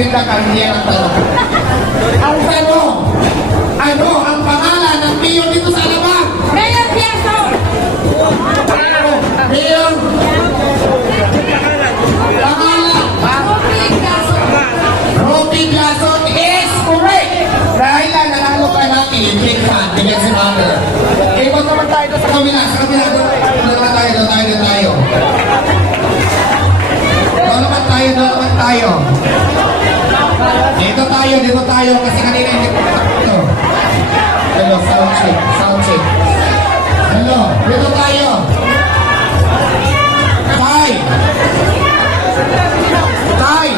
hindi yan ang tanong. Ang tanong, ano ang pangalan ng Pio dito sa Alabang? Mayor Piazo! Mayor, pangalan, Rupi Blason is correct. Dahil lang, nanalo ka ng electric fan, bigyan si Mother. Ibot naman tayo sa kabila, sa kabila. Doon naman tayo, doon tayo, doon tayo. Doon naman tayo, doon naman tayo. Tayo, dito tayo, kasi kanina hindi ko ito. Hello, sound check, sound check. Hello, dito tayo. Tay! Tay!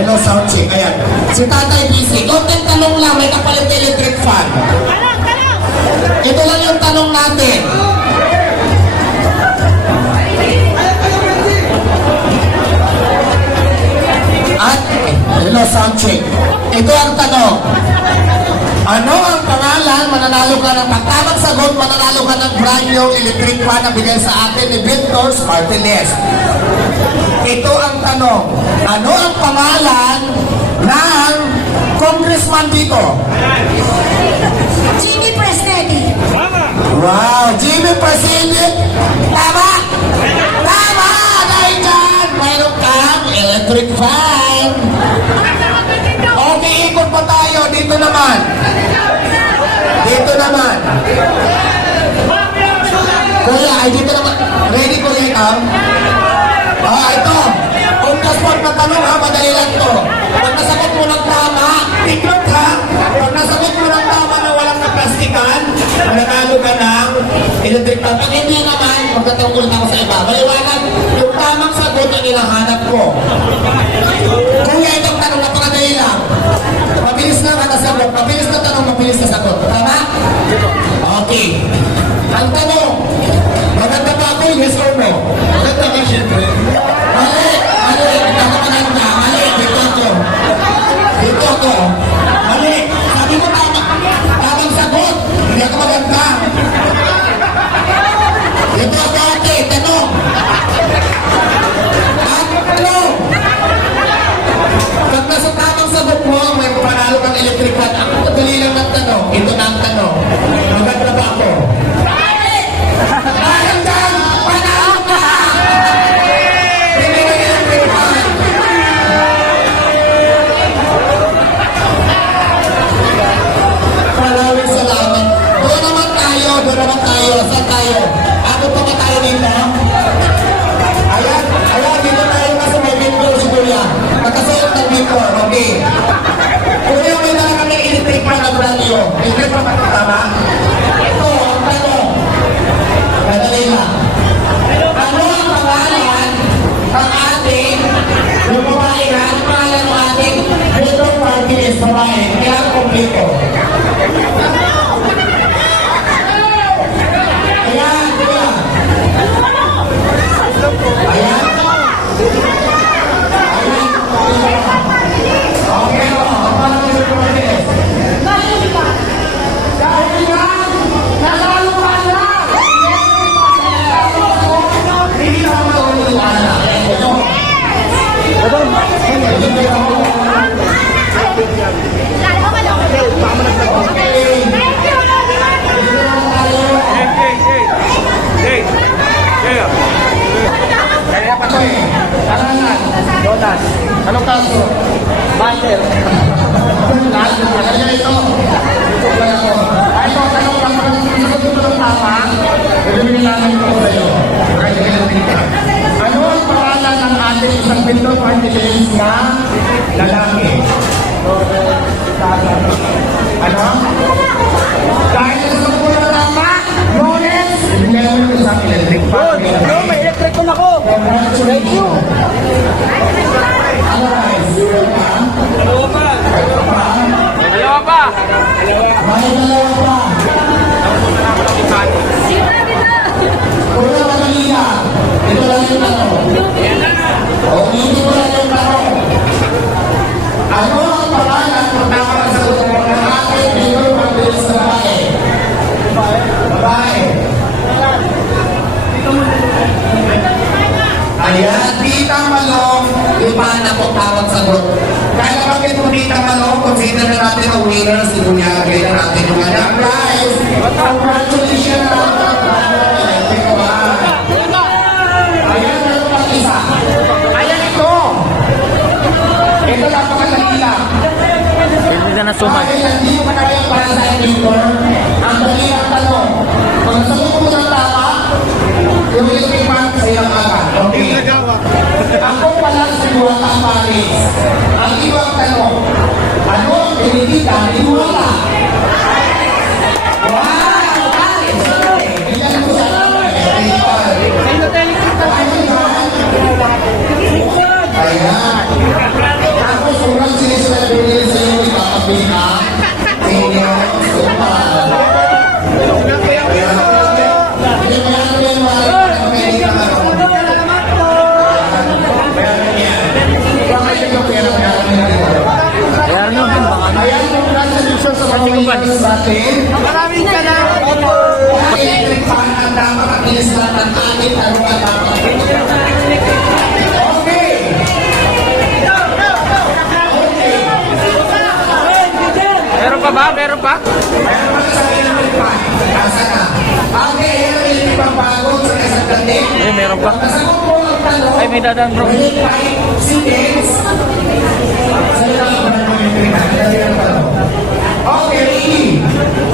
Hello, sound check. Ayan. Si Tatay Busy. Konting tanong lang, may kapalit electric fan. Ito lang yung tanong natin. Hello, sound check. Ito ang tanong. Ano ang pangalan? Mananalo ka ng pagtamang sagot, mananalo ka ng brand new electric fan na bigay sa atin ni Victor's List. Ito ang tanong. Ano ang pangalan ng congressman dito? Jimmy Presnetti! Wow, Jimmy President. Tama! Tama! Dahil dyan, mayroon kang electric fan. Dito naman. Dito naman. Kuya, ay dito naman. Ready, kuya, ikaw? Ah, ito. On the spot na tanong ha, madali lang to. Pag nasagot mo ng tama, tiklot ha. Pag nasagot mo ng tama na walang naplastikan, mananalo ka ng electric fan. Pag hindi naman, magtatanong ulit ako sa iba. Maliwanag, yung tamang sagot ang ilahanap ko. Kuya, itong tanong napakadali lang. Mabilis tayo. Saan tayo? Ako pa ba tayo dito? Ayan, ayan, dito tayo kasi may window si Kuya. Nakasuot ng window, okay. Kuya, may dala kami electric fan na brand new. Electric fan ito, tama? Ito, ang tanong. Madali lang. Ano ang pangalan ng Okay. Kaya pa to eh. Kalanan. Jonas, Anong kaso? Master, Lahat ng kaya ito. Ay, ito, tanong lang pag sagot mo ng tama, bibigyan namin ito sa iyo. Okay, sige lang isang window party list na lalaki? Ano? Dahil Ayan, Tita Malong, iba na po tawag sagot. Kaya bakit po Tita Malong, consider na natin ang winner si Kuya Agay na natin yung anak prize. Congratulations! Ayan, meron isa. Ayan ito. Ito lang. Hindi ka na suman. Dahil hindi mo kaya para sa editor, ang dali ang tanong. Kung mo ng tama, yung electric fan sa iyong agad. Okay. Ako pala si Paris. Ang ibang tanong, ano ang pinitita ni sa Ayan. Sa mga winners natin. Maraming ka na. Ay, electric fan ang dapat ang inislan ng ating tanong at dapat. Okay. Meron pa ba? Meron pa? Meron pa sa na? Okay, yung electric fan bago sa isang. Eh, meron pa. Ang tanong. Ay, may dadaan bro. Ng electric fan? Dali ang tanong. Okay, ready?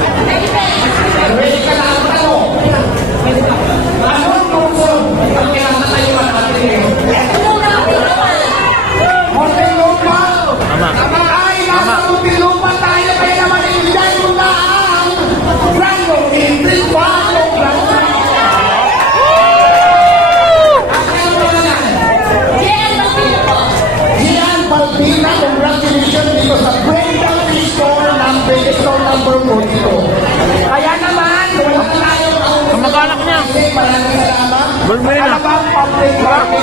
Bermain lah. Bermain.